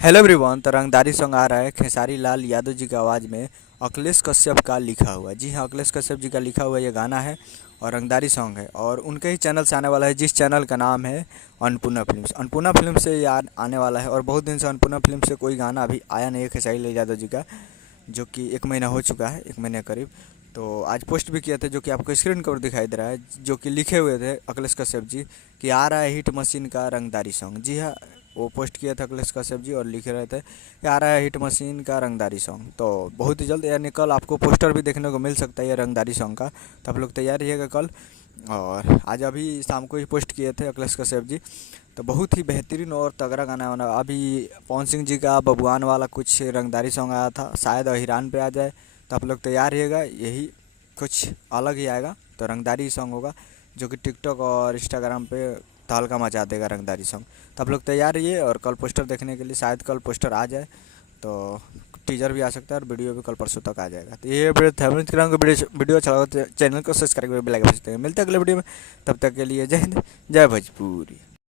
Hello everyone. तो रंगदारी song आ रहा है खेसारी लाल यादव जी की आवाज़ में अखिलेश कश्यप का लिखा हुआ। जी हाँ, अखिलेश कश्यप जी का लिखा हुआ ये गाना है और रंगदारी सॉन्ग है और उनके ही चैनल से आने वाला है, जिस चैनल का नाम है अन्नपूर्णा फिल्म्स। अन्नपूर्णा फिल्म से ये आने वाला है और बहुत दिन से अन्नपूर्णा फिल्म से कोई गाना अभी आया नहीं है खेसारी लाल यादव जी का, जो कि 1 महीना हो चुका है, 1 महीने करीब। तो आज पोस्ट भी किए थे, जो कि आपको स्क्रीन पर दिखाई दे रहा है, जो कि लिखे हुए थे अखिलेश कश्यप जी कि आ रहा है हिट मशीन का रंगदारी सॉन्ग। जी हाँ, वो पोस्ट किया था अखिलेश कश्यप जी और लिखे रहे थे कि आ रहा है हिट मशीन का रंगदारी सॉन्ग। तो बहुत ही जल्द, यानी कल आपको पोस्टर भी देखने को मिल सकता है ये रंगदारी सॉन्ग का। तो आप लोग तैयार रहिएगा कल। और आज अभी शाम को ही पोस्ट किए थे अखिलेश कश्यप जी। तो बहुत ही बेहतरीन और तगड़ा गाना बना। अभी पवन सिंह जी का बबुआन वाला कुछ रंगदारी सॉन्ग आया था, शायद अहिरान पे आ जाए। तो आप लोग तैयार रहिएगा, यही कुछ अलग ही आएगा। तो रंगदारी सॉन्ग होगा जो कि टिकटॉक और इंस्टाग्राम पे तहलका मचा देगा रंगदारी सॉन्ग। तो आप लोग तैयार रहिए और कल पोस्टर देखने के लिए, शायद कल पोस्टर आ जाए। तो टीजर भी आ सकता है और वीडियो भी कल परसों तक आ जाएगा। तो ये वीडियो अच्छा लगा तो चैनल को सब्सक्राइब करके बेल आइकन बजा सकते हैं। मिलते हैं अगले वीडियो में, तब तक के लिए जय हिंद, जय भोजपुरी।